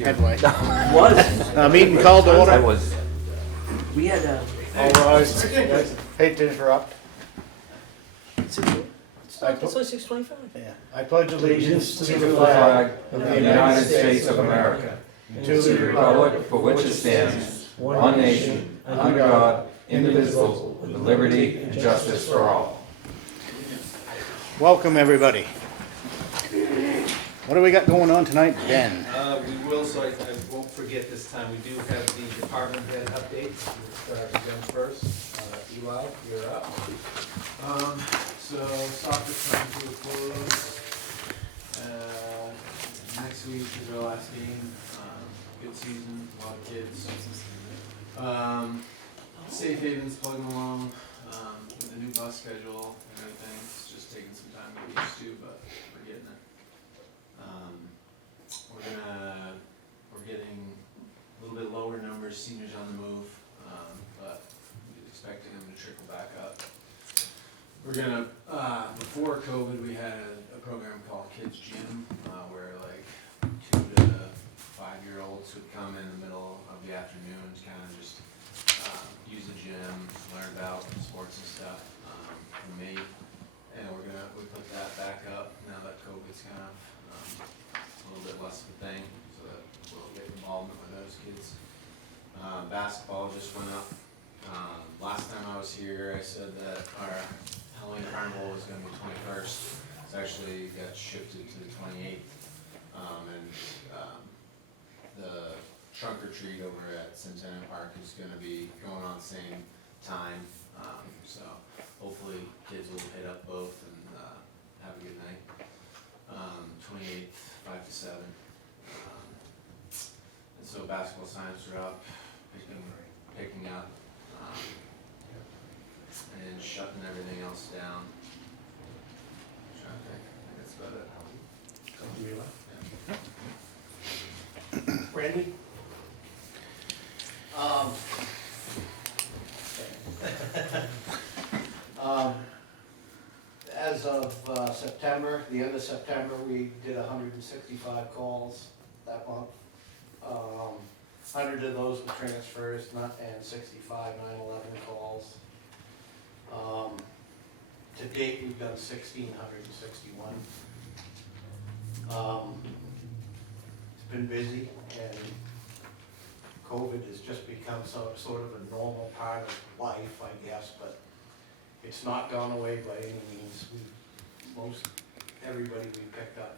headway. Was. Meeting called to I order. was. We had All rise. Hate to interrupt. it's only 6:25. Yeah. I pledge allegiance to To the the flag flag of the United States of America, to to the republic for which it stands, one nation, under God, indivisible, with liberty and justice for all. Welcome, everybody. What do we got going on tonight, Ben? We will, so I won't forget this time, we do have the department head update. We'll start with them first. Eli, you're up. So soccer's coming to a close. Next week is our last game. Good season, a lot of kids. Safe Haven's plugging along with the new bus schedule and everything. It's just taking some time to get used to, but we're getting it. We're getting a little bit lower numbers, seniors on the move, but we're expecting them to trickle back up. We're gonna, before COVID, we had a program called Kids Gym, where like 2 to 5-year-olds would come in the middle of the afternoon to kind of just use the gym, learn about sports and stuff from me. And we put that back up now that COVID's kind of a little bit less of a thing, so that we'll get involvement with those kids. Basketball just went up. Last time I was here, I said that our Halloween Carnival was going to be 21st. It's actually got shifted to the 28th. The trunk or treat over at Centennial Park is going to be going on the same time. So hopefully kids will hit up both and have a good night. 28th, 5 to 7. And so basketball signs are up, picking up, and shutting everything else down. I'm trying to think, I think that's about it. Randy? As of September, the end of September, we did 165 calls that month. 100 of those were transfers, and 65 911 calls. To date, we've done 1,661. It's been busy, and COVID has just become sort of a normal part of life, I guess, but it's not gone away by any means. Everybody we picked up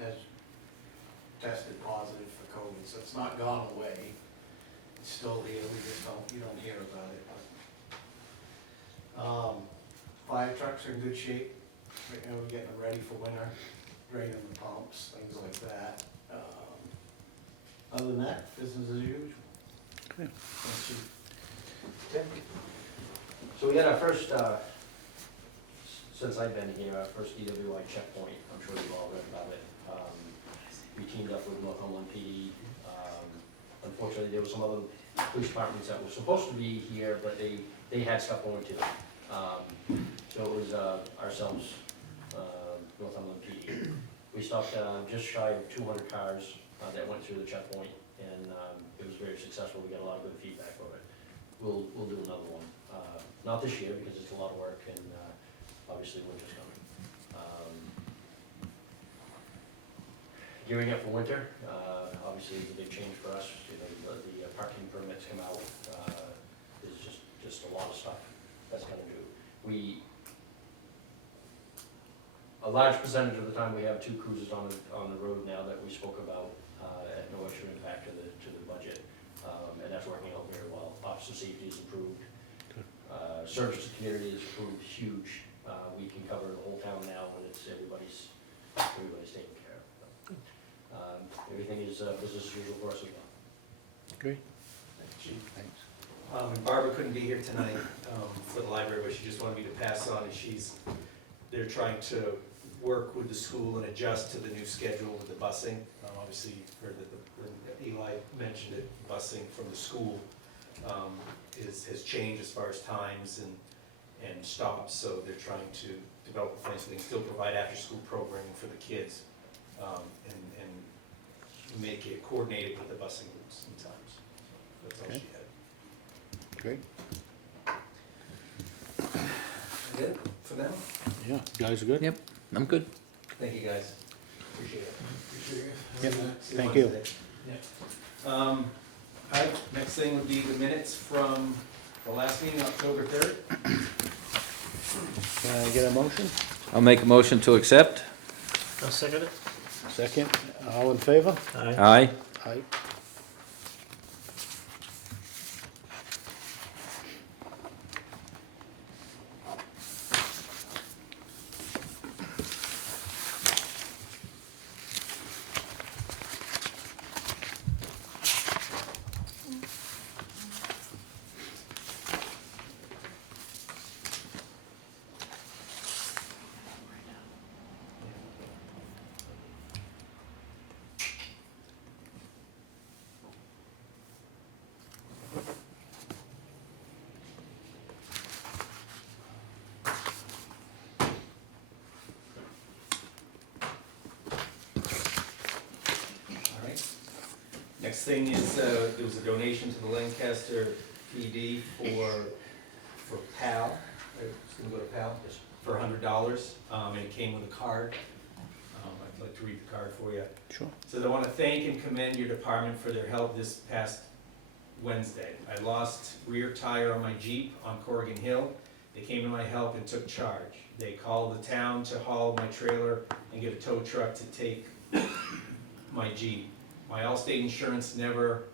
has tested positive for COVID, so it's not gone away. It's still here, you don't hear about it. Fire trucks are in good shape. Right now we're getting them ready for winter, draining the pumps, things like that. Other than that, business as usual. Good. So we had our first, since I've been here, our first DWI checkpoint. I'm sure you've all read about it. We teamed up with Northumberland PD. Unfortunately, there were some other police departments that were supposed to be here, but they had stuff going too. So it was ourselves, Northumberland PD. We stopped just shy of 200 cars that went through the checkpoint, and it was very successful. We got a lot of good feedback from it. We'll do another one. Not this year because it's a lot of work, and obviously winter's coming. Gearing up for winter, obviously it's a big change for us. You know, the parking permits come out. There's just a lot of stuff that's kind of new. A large percentage of the time we have 2 cruisers on the road now that we spoke about at no extra impact to the budget, and that's working out very well. Officer safety is improved. Service to community is improved huge. We can cover the whole town now when it's everybody's taken care of. Everything is business as usual for us as well. Great. Thanks. And Barbara couldn't be here tonight for the library, but she just wanted me to pass on, and they're trying to work with the school and adjust to the new schedule with the busing. Obviously, you heard that Eli mentioned it, busing from the school has changed as far as times and stops, so they're trying to develop a plan so they can still provide after-school programming for the kids and to make it coordinated with the busing routes and times. That's all Okay. she had. Great. Good for now? Yeah, you guys are good? Yep, I'm good. Thank you, guys. Appreciate it. Yep, See thank you. Wednesday. All right, next thing would be the minutes from the last meeting, October 3rd. Can I get a motion? I'll make a motion to accept. I'll second it. Second, all in favor? Aye. Aye. Aye. All right. Next thing is, there was a donation to the Lancaster PD for PAL. It's gonna go to PAL for $100, and it came with a card. I'd like to read the card for you. Sure. Says, I want to thank and commend your department for their help this past Wednesday. I lost rear tire on my Jeep on Corrigan Hill. They came to my help and took charge. They called the town to haul my trailer and get a tow truck to take my Jeep. My Allstate insurance never,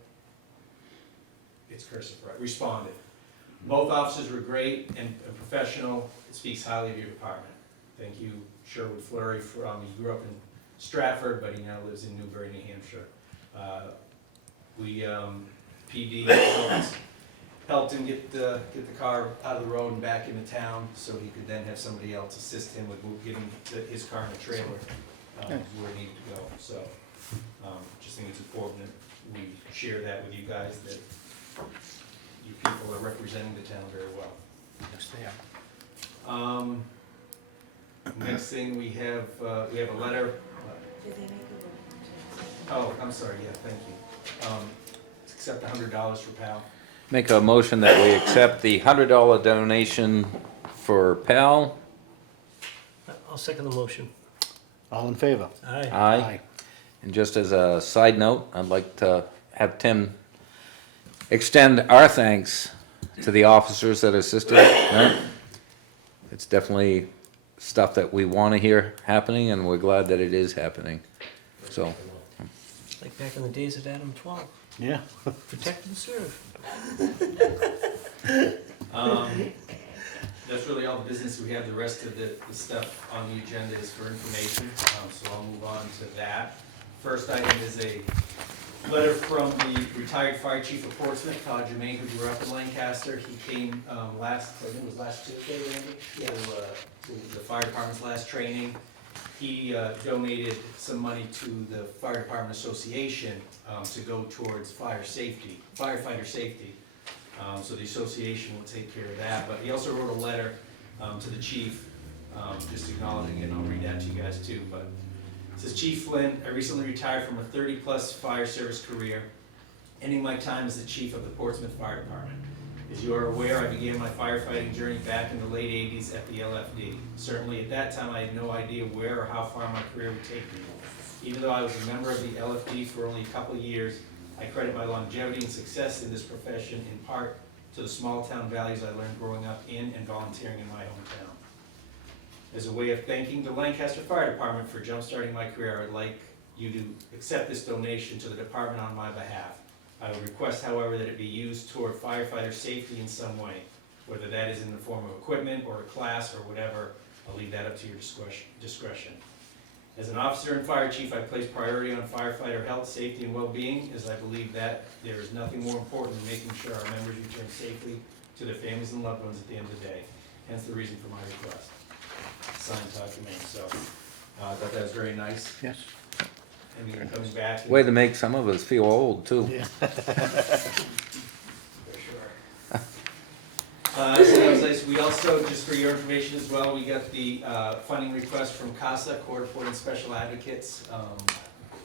it's cursive, right, responded. Both officers were great and professional. It speaks highly of your department. Thank you, Sherwood Flurry, he grew up in Stratford, but he now lives in Newbury, New Hampshire. PD helped him get the car out of the road and back into town, so he could then have somebody else assist him with getting his car in a trailer Nice. where it needed to go. So, just think it's important that we share that with you guys, that you people are representing the town very well. Yes, they are. Next thing, we have a letter. Did they make a vote? Oh, I'm sorry, yeah, thank you. Accept $100 for PAL. Make a motion that we accept the $100 donation for PAL. I'll second the motion. All in favor? Aye. Aye. And just as a side note, I'd like to have Tim extend our thanks to the officers that assisted. Right? It's definitely stuff that we want to hear happening, and we're glad that it is happening. So, Like back in the days of Adam 12. Yeah. Protect and serve. That's really all the business we have. The rest of the stuff on the agenda is for information, so I'll move on to that. First item is a letter from the retired fire chief of Portsmouth, Todd Germain, who grew up in Lancaster. He came I think it was last Tuesday, Randy? Yeah. To the fire department's last training. He donated some money to the Fire Department Association to go towards firefighter safety. So the association will take care of that. But he also wrote a letter to the chief, just acknowledging it, and I'll read that to you guys too. But it says, Chief Flynn, I recently retired from a 30-plus fire service career, ending my time as the chief of the Portsmouth Fire Department. As you are aware, I began my firefighting journey back in the late 80s at the LFD. Certainly at that time, I had no idea where or how far my career would take me. Even though I was a member of the LFD for only a couple of years, I credit my longevity and success in this profession in part to the small town values I learned growing up in and volunteering in my hometown. As a way of thanking the Lancaster Fire Department for jumpstarting my career, I would like you to accept this donation to the department on my behalf. I would request, however, that it be used toward firefighter safety in some way, whether that is in the form of equipment or a class or whatever. I'll leave that up to your discretion. As an officer and fire chief, I place priority on firefighter health, safety, and well-being, as I believe that there is nothing more important than making sure our members return safely to their families and loved ones at the end of the day. Hence the reason for my request. Signed, Todd Germain. So I thought that was very nice. Yes. And he comes back. way to make some of us feel old too. Yeah. For sure. So we also, just for your information as well, we got the funding request from CASA, Court Appointed Special Advocates,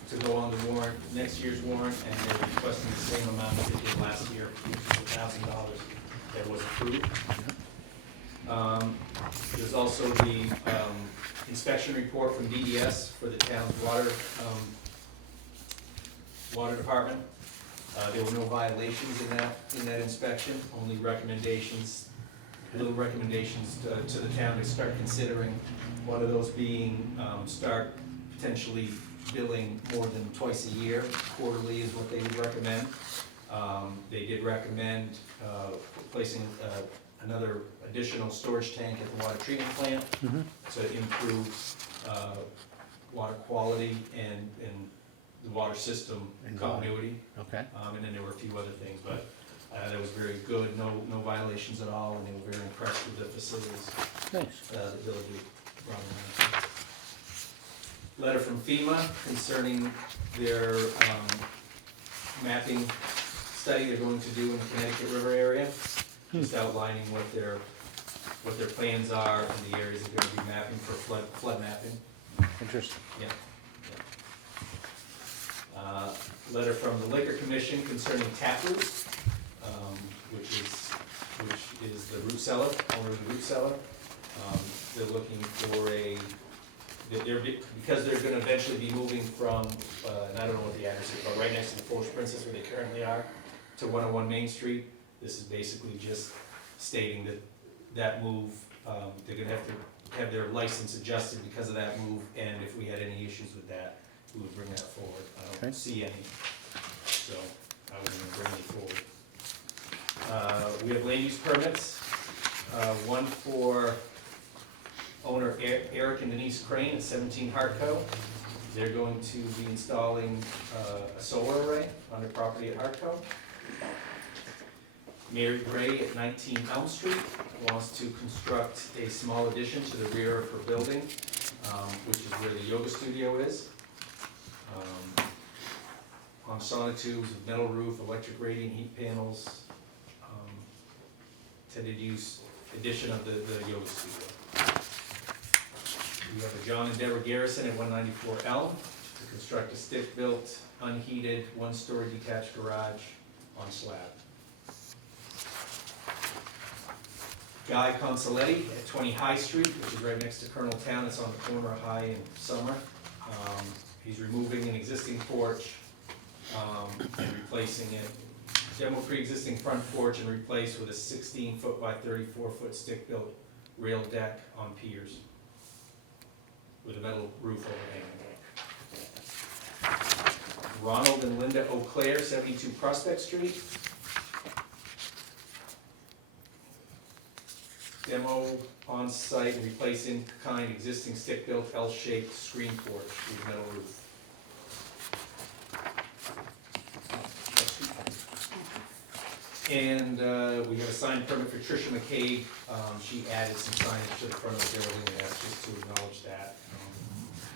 to go on the warrant, next year's warrant, and they're requesting the same amount as they did last year, which is $1,000 that was approved. There's also the inspection report from DES for the town's water department. There were no violations in that inspection, only recommendations, little recommendations to the town to start considering. One of those being start potentially billing more than twice a year. Quarterly is what they would recommend. They did recommend placing another additional storage tank at the water treatment plant to improve water quality and the water system continuity. Okay. And then there were a few other things, but that was very good, no violations at all, and they were very impressed with the facilities. Nice. The village brought around. Letter from FEMA concerning their mapping study they're going to do in the Connecticut River area, just outlining what their plans are and the areas they're going to be mapping for flood mapping. Interesting. Yeah. Letter from the Liquor Commission concerning Taproot, which is the root cellar, owner of the root cellar. They're looking for because they're gonna eventually be moving from, and I don't know what the address is, but right next to the Forest Princess where they currently are, to 101 Main Street. This is basically just stating that move, they're gonna have to have their license adjusted because of that move, and if we had any issues with that, we would bring that forward. I Okay. don't see any, so I wouldn't even bring it forward. We have land use permits, one for owner Eric and Denise Crane at 17 Hartco. They're going to be installing a solar array on their property at Hartco. Mary Gray at 19 Elm Street wants to construct a small addition to the rear of her building, which is where the yoga studio is. On sonotubes, metal roof, electric radiant heat panels, intended use addition of the yoga studio. We have a John and Deborah Garrison at 194 Elm to construct a stick-built, unheated, one-story detached garage on slab. Guy Consoletti at 20 High Street, which is right next to Colonel Town. It's on the corner of High and Summer. He's removing an existing porch and replacing it. Demo pre-existing front porch and replace with a 16-foot by 34-foot stick-built rail deck on piers with a metal roof overhang. Ronald and Linda O'Clair, 72 Prospect Street. Demo on site, replacing kind existing stick-built L-shaped screen porch with metal roof. And we have a sign permit for Tricia McCabe. She added some signage to the front of the building, and that's just to acknowledge that.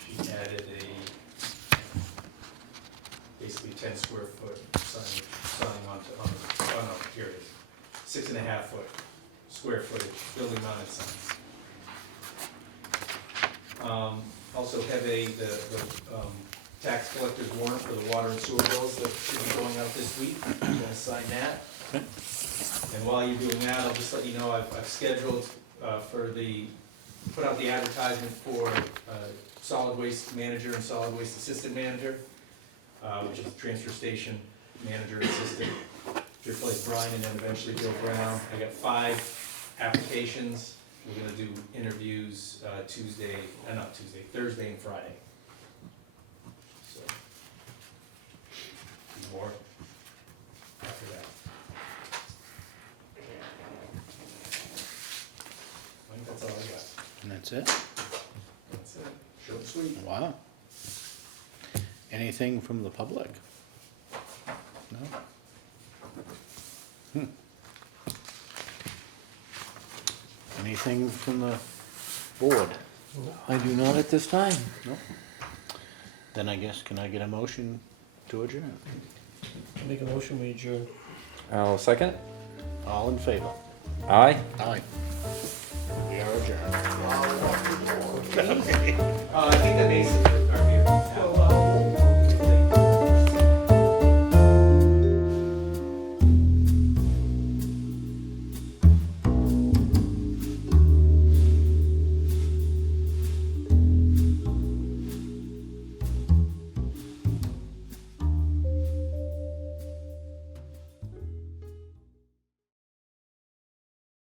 She added basically 10 square foot sign oh no, here it is. 6.5 foot square footage, building mounted signs. Also have the tax collector's warrant for the water and sewer bills that should be going out this week. I'm gonna sign that. And while you're doing that, I'll just let you know, I've scheduled put out the advertisement for solid waste manager and solid waste assistant manager, which is the transfer station manager and assistant, to replace Brian and then eventually Bill Brown. I got 5 applications. We're gonna do interviews Thursday and Friday. So, more after that. I think that's all I got. And that's it? That's it. Short and sweet. Wow. Anything from the public? No? Anything from the board? I do not at this time. No? Then I guess, can I get a motion to adjourn? Make a motion, we adjourn. I'll second. All in favor? Aye. Aye.